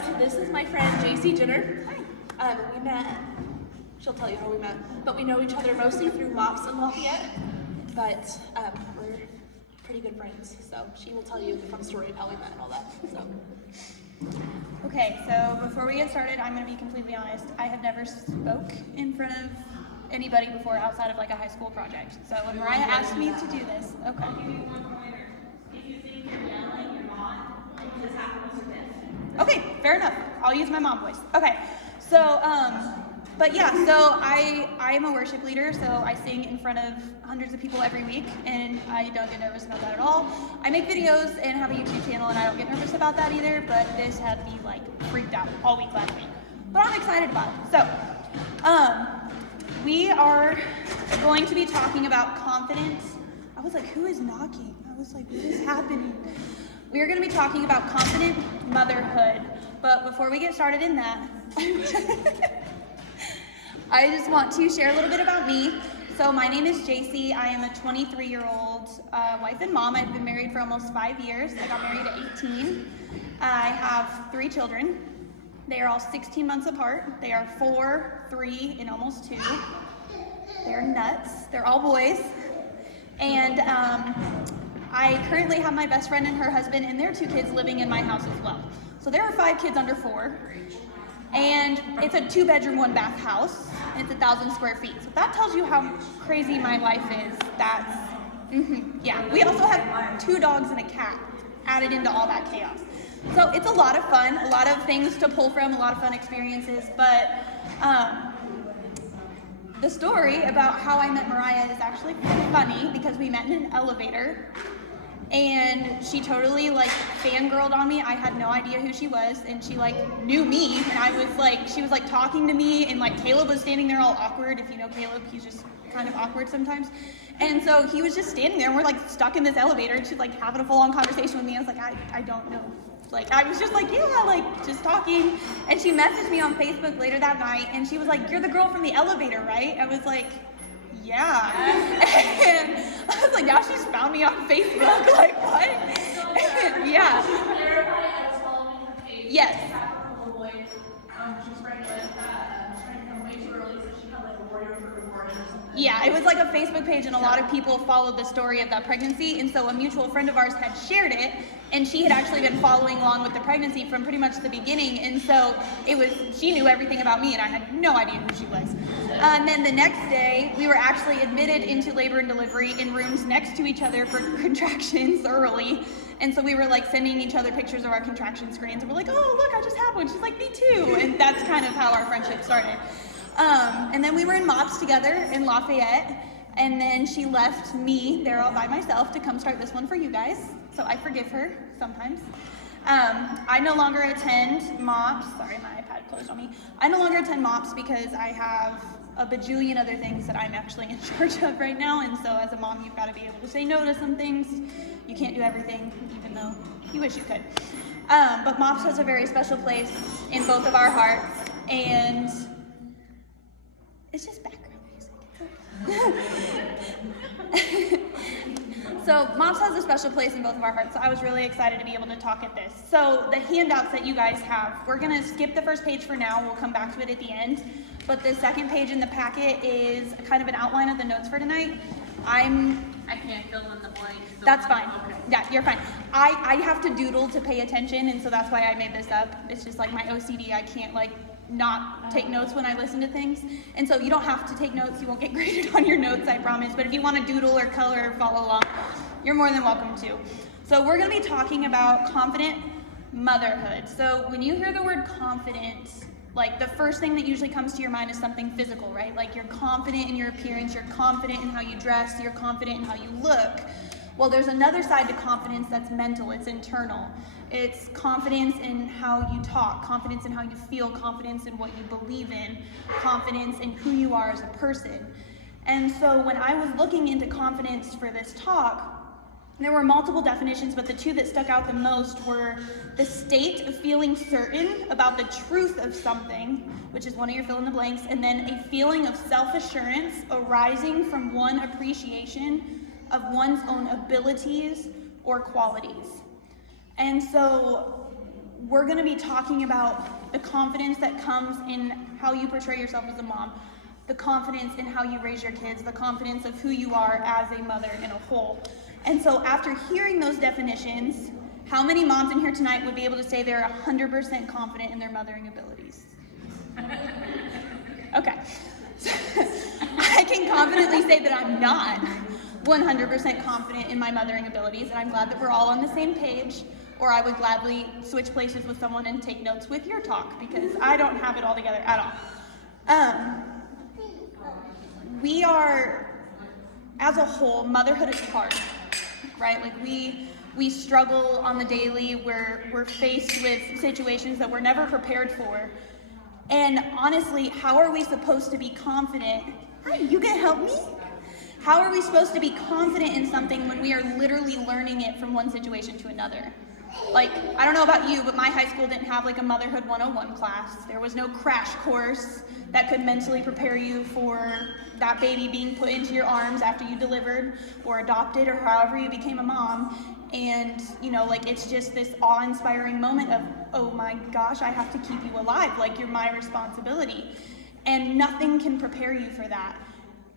So this is my friend JC Jenner. Hi. We met, she'll tell you how we met, but we know each other mostly through MOPS in Lafayette, but we're pretty good friends, so she will tell you the fun story of how we met and all that. So. Okay, so before we get started, I'm going to be completely honest. I have never spoke in front of anybody before outside of like a high school project. So when Mariah asked me to do this, okay. I'll give you one pointer. If you think you're yelling, you're not. This happens to this. Okay, fair enough. I'll use my mom voice. Okay, so but yeah, so I am a worship leader, so I sing in front of hundreds of people every week, and I don't get nervous about that at all. I make videos and have a YouTube channel, and I don't get nervous about that either, but this had me like freaked out all week last week. But I'm excited about it. So, we are going to be talking about confidence. I was like, who is knocking? I was like, what is happening? We are going to be talking about confident motherhood, but before we get started in that, I just want to share a little bit about me. So my name is JC. I am a 23-year-old wife and mom. I've been married for almost 5 years. I got married at 18. I have 3 children. They are all 16 months apart. They are 4, 3, and almost 2. They're nuts. They're all boys. And I currently have my best friend and her husband and their 2 kids living in my house as well. So there are 5 kids under 4. And it's a 2-bedroom, 1-bath house. And it's 1,000 square feet. So that tells you how crazy my life is. That's, yeah. We also have 2 dogs and a cat added into all that chaos. So it's a lot of fun, a lot of things to pull from, a lot of fun experiences. But the story about how I met Mariah is actually funny because we met in an elevator. And she totally like fangirled on me. I had no idea who she was, and she like knew me, and I was like, she was like talking to me, and like Caleb was standing there all awkward. If you know Caleb, he's just kind of awkward sometimes. And so he was just standing there, and we're like stuck in this elevator, and she's like having a full-on conversation with me. I was like, I don't know. Like, I was just like, yeah, like just talking. And she messaged me on Facebook later that night, and she was like, you're the girl from the elevator, right? I was like, yeah. And I was like, now she's found me on Facebook. Like, what? Yeah. Yes. Yeah, it was like a Facebook page, and a lot of people followed the story of that pregnancy, and so a mutual friend of ours had shared it, and she had actually been following along with the pregnancy from pretty much the beginning, and so she knew everything about me, and I had no idea who she was. And then the next day, we were actually admitted into labor and delivery in rooms next to each other for contractions early, and so we were like sending each other pictures of our contraction screens, and we're like, oh, look, I just had one. She's like, me too, and that's kind of how our friendship started. And then we were in MOPS together in Lafayette, and then she left me there all by myself to come start this one for you guys, so I forgive her sometimes. I no longer attend MOPS, sorry, my iPad closed on me. I no longer attend MOPS because I have a bajillion other things that I'm actually in charge of right now, and so as a mom, you've got to be able to say no to some things. You can't do everything, even though you wish you could. But MOPS has a very special place in both of our hearts, and it's just background music. So MOPS has a special place in both of our hearts, so I was really excited to be able to talk at this. So the handouts that you guys have, we're going to skip the first page for now. We'll come back to it at the end. But the second page in the packet is kind of an outline of the notes for tonight. I can't fill in the blanks. So that's fine. Okay. Yeah, you're fine. I have to doodle to pay attention, and so that's why I made this up. It's just like my OCD. I can't like not take notes when I listen to things. And so you don't have to take notes. You won't get graded on your notes, I promise. But if you want to doodle or color or follow along, you're more than welcome to. So we're going to be talking about confident motherhood. So when you hear the word confident, like the first thing that usually comes to your mind is something physical, right? Like you're confident in your appearance, you're confident in how you dress, you're confident in how you look. Well, there's another side to confidence that's mental, it's internal. It's confidence in how you talk, confidence in how you feel, confidence in what you believe in, confidence in who you are as a person. And so when I was looking into confidence for this talk, there were multiple definitions, but the 2 that stuck out the most were the state of feeling certain about the truth of something, which is one of your fill in the blanks, and then a feeling of self-assurance arising from one appreciation of one's own abilities or qualities. And so we're gonna be talking about the confidence that comes in how you portray yourself as a mom, the confidence in how you raise your kids, the confidence of who you are as a mother in a whole. And so after hearing those definitions, how many moms in here tonight would be able to say they're 100% confident in their mothering abilities? Okay. I can confidently say that I'm not 100% confident in my mothering abilities, and I'm glad that we're all on the same page, or I would gladly switch places with someone and take notes with your talk, because I don't have it all together at all. We are, as a whole, motherhood is hard, right? Like we struggle on the daily, we're faced with situations that we're never prepared for. And honestly, how are we supposed to be confident? Hi, you gonna help me? How are we supposed to be confident in something when we are literally learning it from one situation to another? Like, I don't know about you, but my high school didn't have like a Motherhood 101 class. There was no crash course that could mentally prepare you for that baby being put into your arms after you delivered or adopted or however you became a mom. And, you know, like, it's just this awe-inspiring moment of, oh my gosh, I have to keep you alive, like, you're my responsibility. And nothing can prepare you for that.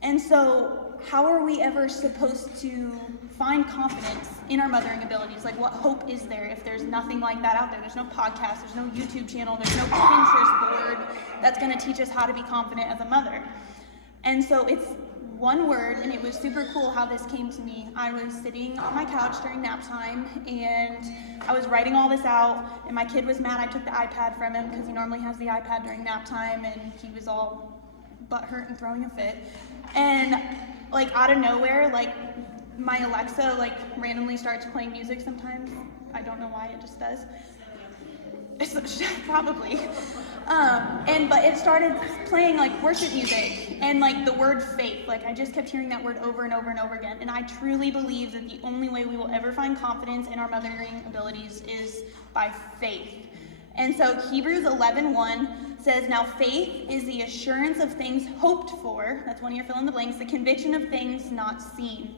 And so, how are we ever supposed to find confidence in our mothering abilities? Like, what hope is there if there's nothing like that out there? There's no podcast, there's no YouTube channel, there's no Pinterest board that's gonna teach us how to be confident as a mother. And so it's one word, and it was super cool how this came to me. I was sitting on my couch during nap time, and I was writing all this out, and my kid was mad I took the iPad from him because he normally has the iPad during nap time, and he was all butthurt and throwing a fit. And like out of nowhere, like my Alexa like randomly starts playing music sometimes. I don't know why, it just does. Probably. But it started playing like worship music and like the word faith. Like I just kept hearing that word over and over and over again. And I truly believe that the only way we will ever find confidence in our mothering abilities is by faith. And so Hebrews 11:1 says, now faith is the assurance of things hoped for. That's one of your fill in the blanks. The conviction of things not seen.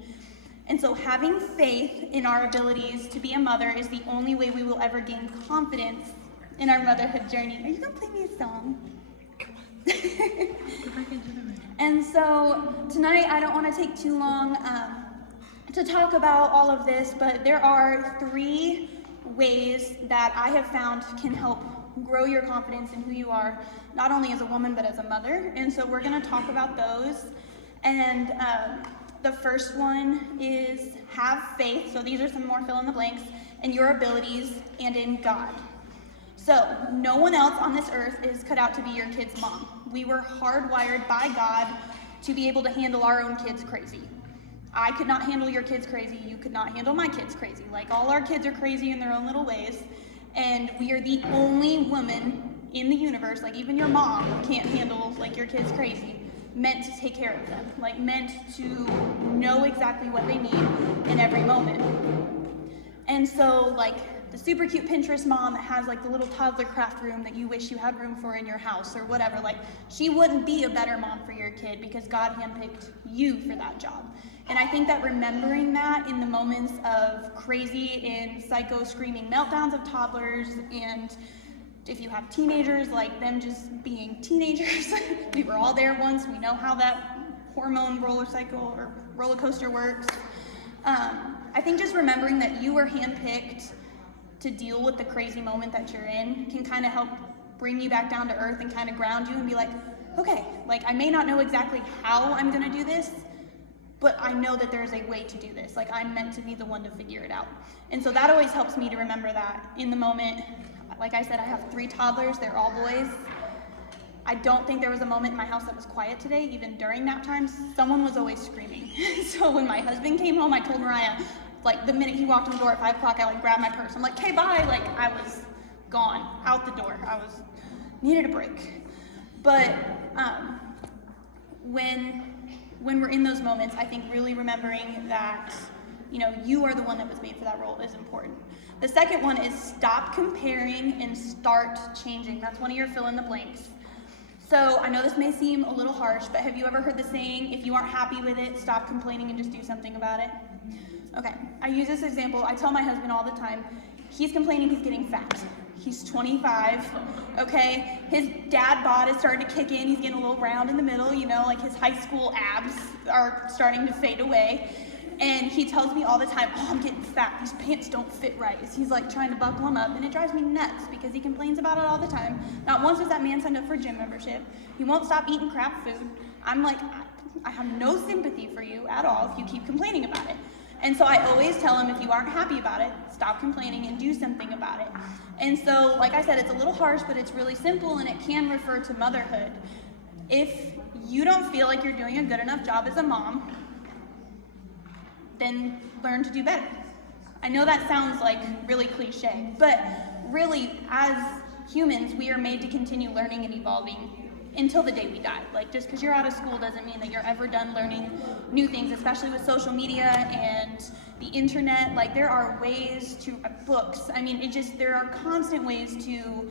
And so having faith in our abilities to be a mother is the only way we will ever gain confidence in our motherhood journey. Are you gonna play me a song? And so tonight, I don't want to take too long to talk about all of this, but there are 3 ways that I have found can help grow your confidence in who you are, not only as a woman, but as a mother. And so we're gonna talk about those. And the first one is have faith. So these are some more fill in the blanks, in your abilities and in God. So no one else on this earth is cut out to be your kid's mom. We were hardwired by God to be able to handle our own kids crazy. I could not handle your kids crazy. You could not handle my kids crazy. Like all our kids are crazy in their own little ways. And we are the only woman in the universe, like even your mom can't handle like your kids crazy, meant to take care of them, like meant to know exactly what they need in every moment. And so like the super cute Pinterest mom that has like the little toddler craft room that you wish you had room for in your house or whatever, like she wouldn't be a better mom for your kid because God handpicked you for that job. And I think that remembering that in the moments of crazy and psycho screaming meltdowns of toddlers, and if you have teenagers, like them just being teenagers, we were all there once, we know how that hormone roller coaster works. I think just remembering that you were handpicked to deal with the crazy moment that you're in can kind of help bring you back down to earth and kind of ground you and be like, okay, like I may not know exactly how I'm gonna do this, but I know that there's a way to do this. Like I'm meant to be the one to figure it out. And so that always helps me to remember that in the moment. Like I said, I have 3 toddlers, they're all boys. I don't think there was a moment in my house that was quiet today, even during nap times. Someone was always screaming. So when my husband came home, I told Mariah, like the minute he walked in the door at 5 o'clock, I like grabbed my purse. I'm like, okay, bye. Like I was gone, out the door. Needed a break. But when we're in those moments, I think really remembering that, you know, you are the one that was made for that role is important. The second one is stop comparing and start changing. That's one of your fill in the blanks. So I know this may seem a little harsh, but have you ever heard the saying, if you aren't happy with it, stop complaining and just do something about it? Okay, I use this example. I tell my husband all the time, He's complaining he's getting fat. He's 25, okay? His dad bod is starting to kick in. He's getting a little round in the middle, you know, like his high school abs are starting to fade away. And he tells me all the time, oh, I'm getting fat. These pants don't fit right. He's like trying to buckle them up, and it drives me nuts because he complains about it all the time. Not once was that man signed up for a gym membership. He won't stop eating crap food. I'm like, I have no sympathy for you at all if you keep complaining about it. And so I always tell him, if you aren't happy about it, stop complaining and do something about it. And so, like I said, it's a little harsh, but it's really simple, and it can refer to motherhood. If you don't feel like you're doing a good enough job as a mom, then learn to do better. I know that sounds like really cliche, but really, as humans, we are made to continue learning and evolving until the day we die. Like, just because you're out of school doesn't mean that you're ever done learning new things, especially with social media and the internet. Like, there are ways to, books, I mean, there are constant ways to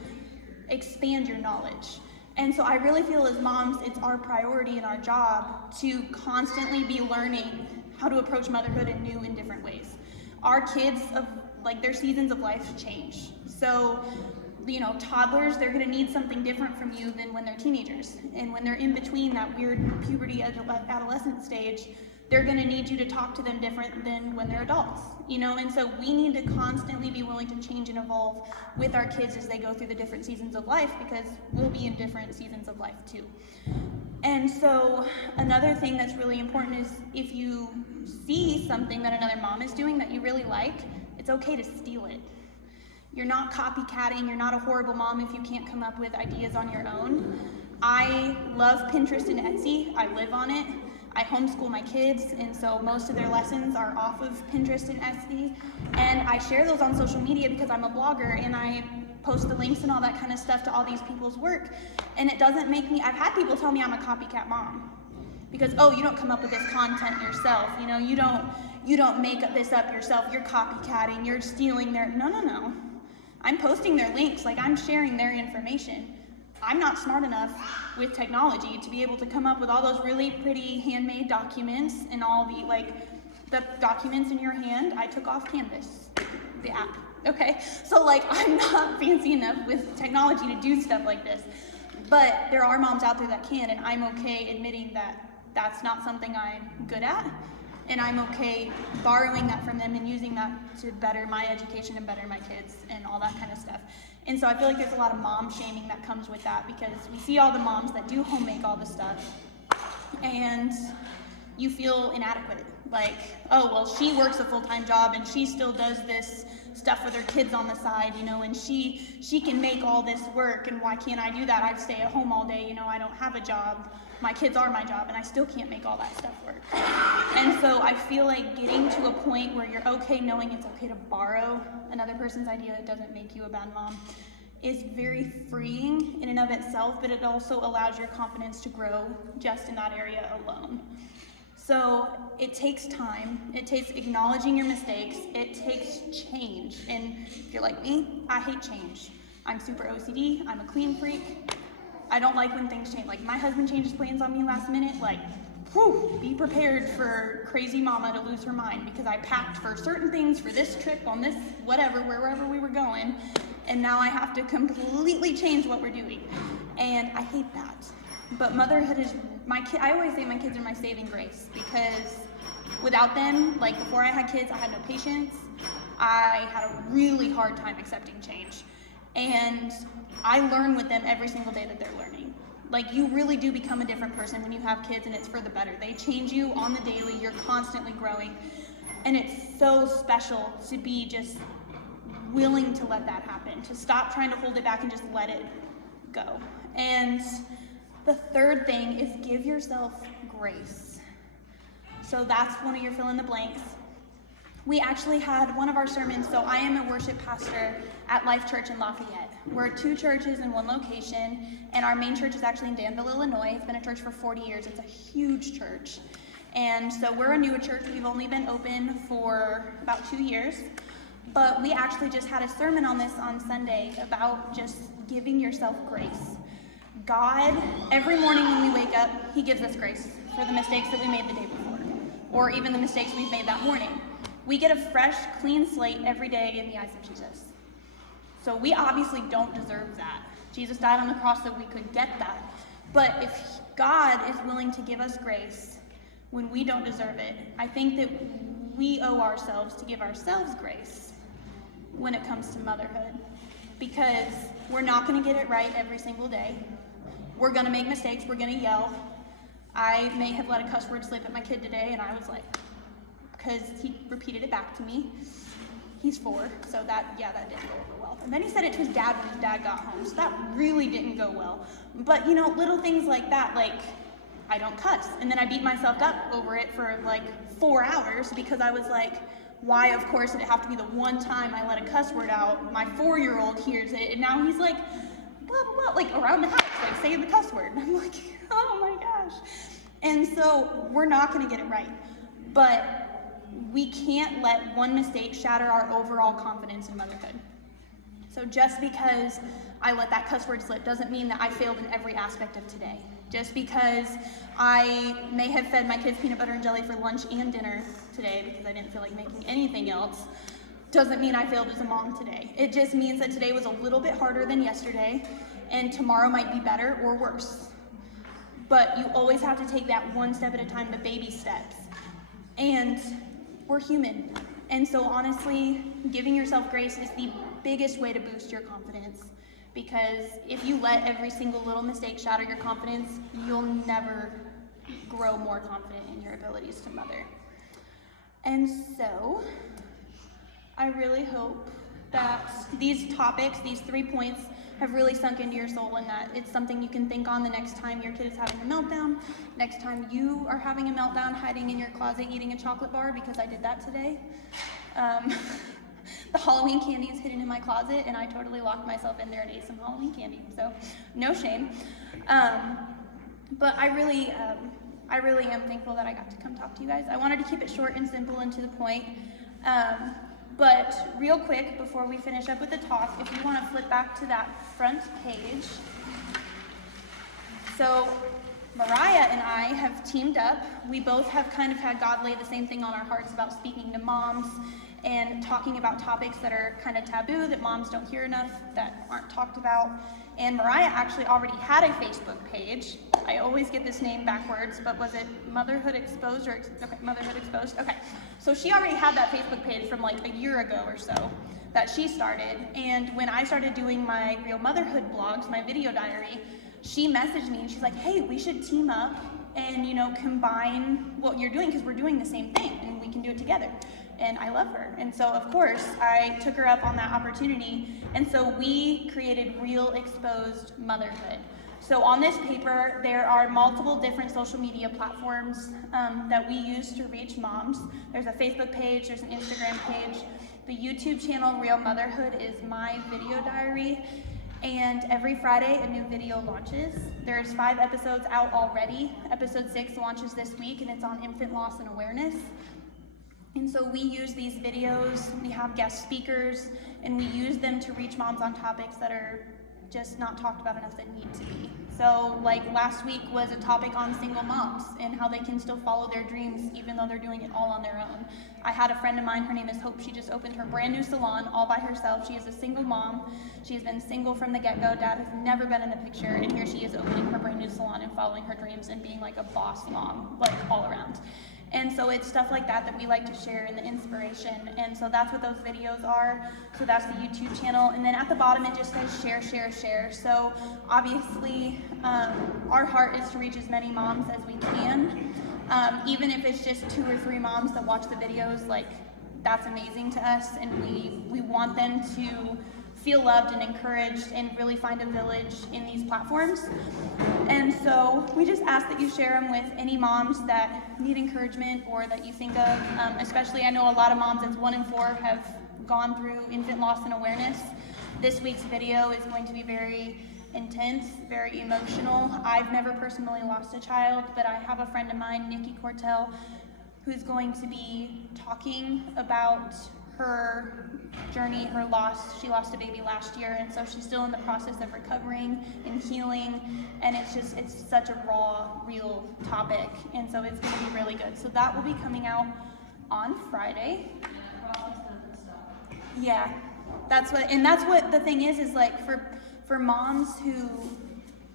expand your knowledge. And so I really feel as moms, it's our priority and our job to constantly be learning how to approach motherhood in new and different ways. Our kids, their seasons of life change. So, you know, toddlers, they're gonna need something different from you than when they're teenagers. And when they're in between that weird puberty adolescent stage, they're gonna need you to talk to them different than when they're adults, you know? And so we need to constantly be willing to change and evolve with our kids as they go through the different seasons of life, because we'll be in different seasons of life too. And so another thing that's really important is, if you see something that another mom is doing that you really like, it's okay to steal it. You're not copycatting, you're not a horrible mom if you can't come up with ideas on your own. I love Pinterest and Etsy, I live on it. I homeschool my kids, and so most of their lessons are off of Pinterest and Etsy. And I share those on social media because I'm a blogger, and I post the links and all that kind of stuff to all these people's work. And it doesn't make me, I've had people tell me I'm a copycat mom. Because, oh, you don't come up with this content yourself, you know, you don't make this up yourself, you're copycatting, you're stealing their, no. I'm posting their links, like I'm sharing their information. I'm not smart enough with technology to be able to come up with all those really pretty handmade documents and all the documents in your hand. I took off Canvas, the app, okay? So I'm not fancy enough with technology to do stuff like this. But there are moms out there that can, and I'm okay admitting that that's not something I'm good at. And I'm okay borrowing that from them and using that to better my education and better my kids and all that kind of stuff. And so I feel like there's a lot of mom shaming that comes with that, because we see all the moms that do home make all the stuff, and you feel inadequate. Like, oh, well, she works a full-time job and she still does this stuff with her kids on the side, you know, and she can make all this work, and why can't I do that? I stay at home all day, you know, I don't have a job. My kids are my job, and I still can't make all that stuff work. And so I feel like getting to a point where you're okay knowing it's okay to borrow another person's idea that doesn't make you a bad mom is very freeing in and of itself, but it also allows your confidence to grow just in that area alone. So it takes time, it takes acknowledging your mistakes, it takes change. And if you're like me, I hate change. I'm super OCD, I'm a clean freak. I don't like when things change. Like, my husband changes plans on me last minute, be prepared for crazy mama to lose her mind, because I packed for certain things for this trip on this wherever we were going, and now I have to completely change what we're doing. And I hate that. But motherhood is I always say my kids are my saving grace, because without them, before I had kids, I had no patience. I had a really hard time accepting change. And I learn with them every single day that they're learning. You really do become a different person when you have kids, and it's for the better. They change you on the daily, you're constantly growing. And it's so special to be just willing to let that happen, to stop trying to hold it back and just let it go. And the third thing is give yourself grace. So that's one of your fill in the blanks. We actually had one of our sermons, so I am a worship pastor at Life Church in Lafayette. We're 2 churches in one location, and our main church is actually in Danville, Illinois. It's been a church for 40 years. It's a huge church. And so we're a newer church. We've only been open for about 2 years. But we actually just had a sermon on this on Sunday about just giving yourself grace. God, every morning when we wake up, He gives us grace for the mistakes that we made the day before, or even the mistakes we've made that morning. We get a fresh, clean slate every day in the eyes of Jesus. So we obviously don't deserve that. Jesus died on the cross so we could get that. But if God is willing to give us grace when we don't deserve it, I think that we owe ourselves to give ourselves grace when it comes to motherhood. Because we're not going to get it right every single day. We're going to make mistakes. We're going to yell. I may have let a cuss word slip at my kid today, and I was like, because he repeated it back to me. He's 4, so that didn't go over well. And then he said it to his dad when his dad got home, so that really didn't go well. But, little things like that, like, I don't cuss. And then I beat myself up over it for, 4 hours because I was like, why, of course, did it have to be the one time I let a cuss word out? My 4-year-old hears it, and now he's like, blah, blah, blah, around the house, saying the cuss word. And I'm like, oh my gosh. And so we're not going to get it right. But we can't let one mistake shatter our overall confidence in motherhood. So just because I let that cuss word slip doesn't mean that I failed in every aspect of today. Just because I may have fed my kids peanut butter and jelly for lunch and dinner today because I didn't feel like making anything else, doesn't mean I failed as a mom today. It just means that today was a little bit harder than yesterday, and tomorrow might be better or worse. But you always have to take that one step at a time, the baby steps. And we're human. And so honestly, giving yourself grace is the biggest way to boost your confidence. Because if you let every single little mistake shatter your confidence, you'll never grow more confident in your abilities to mother. And so, I really hope that these topics, these 3 points, have really sunk into your soul, and that it's something you can think on the next time your kid is having a meltdown, next time you are having a meltdown hiding in your closet eating a chocolate bar, because I did that today. The Halloween candy is hidden in my closet, and I totally locked myself in there and ate some Halloween candy, so no shame. But I really am thankful that I got to come talk to you guys. I wanted to keep it short and simple and to the point. But real quick, before we finish up with the talk, if you want to flip back to that front page. So Mariah and I have teamed up. We both have kind of had God lay the same thing on our hearts about speaking to moms and talking about topics that are kind of taboo, that moms don't hear enough, that aren't talked about. And Mariah actually already had a Facebook page. I always get this name backwards, but was it Motherhood Exposed? Okay, Motherhood Exposed. Okay, so she already had that Facebook page from a year ago or so that she started. And when I started doing my Real Motherhood blogs, my video diary, she messaged me and she's like, hey, we should team up and, combine what you're doing because we're doing the same thing and we can do it together. And I love her. And so, of course, I took her up on that opportunity. And so we created Real Exposed Motherhood. So on this paper, there are multiple different social media platforms that we use to reach moms. There's a Facebook page, there's an Instagram page. The YouTube channel, Real Motherhood, is my video diary. And every Friday, a new video launches. There's 5 episodes out already. Episode 6 launches this week, and it's on infant loss and awareness. And so we use these videos, we have guest speakers, and we use them to reach moms on topics that are just not talked about enough that need to be. So last week was a topic on single moms and how they can still follow their dreams even though they're doing it all on their own. I had a friend of mine, her name is Hope, she just opened her brand new salon all by herself. She is a single mom. She has been single from the get-go. Dad has never been in the picture, and here she is opening her brand new salon and following her dreams and being a boss mom, all around. And so it's stuff like that that we like to share in the inspiration. And so that's what those videos are. So that's the YouTube channel. And then at the bottom, it just says share, share, share. So obviously, our heart is to reach as many moms as we can. Even if it's just 2 or 3 moms that watch the videos, that's amazing to us. And we want them to feel loved and encouraged and really find a village in these platforms. And so we just ask that you share them with any moms that need encouragement or that you think of. Especially, I know a lot of moms, it's 1 in 4, have gone through infant loss and awareness. This week's video is going to be very intense, very emotional. I've never personally lost a child, but I have a friend of mine, Nikki Cortell, who's going to be talking about her journey, her loss. She lost a baby last year, and so she's still in the process of recovering and healing, and it's such a raw, real topic, and so it's going to be really good. So that will be coming out on Friday. Yeah, that's what the thing is like for moms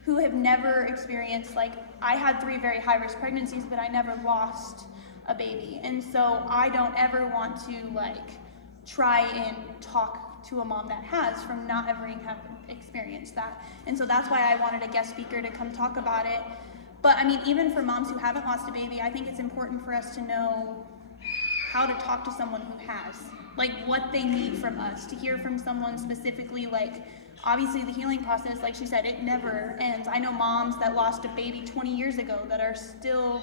who have never experienced, like, I had 3 very high-risk pregnancies, but I never lost a baby. And so I don't ever want to, like, try and talk to a mom that has, from not ever having experienced that. And so that's why I wanted a guest speaker to come talk about it. But I mean, even for moms who haven't lost a baby, I think it's important for us to know how to talk to someone who has, like, what they need from us, to hear from someone specifically. Like, obviously the healing process, like she said, it never ends. I know moms that lost a baby 20 years ago that are still,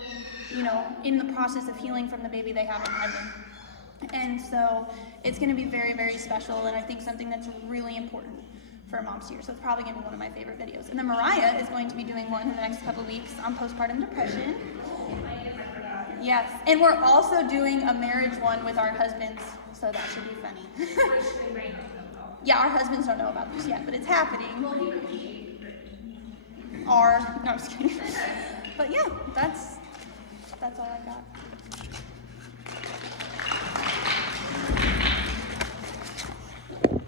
you know, in the process of healing from the baby they have in heaven. And so it's going to be very, very special, and I think something that's really important for moms here. So it's probably going to be one of my favorite videos. And then Mariah is going to be doing one in the next couple weeks on postpartum depression. Yes, and we're also doing a marriage one with our husbands, so that should be funny. Yeah, our husbands don't know about this yet, but it's happening. No, I'm just kidding. But yeah, that's all I got.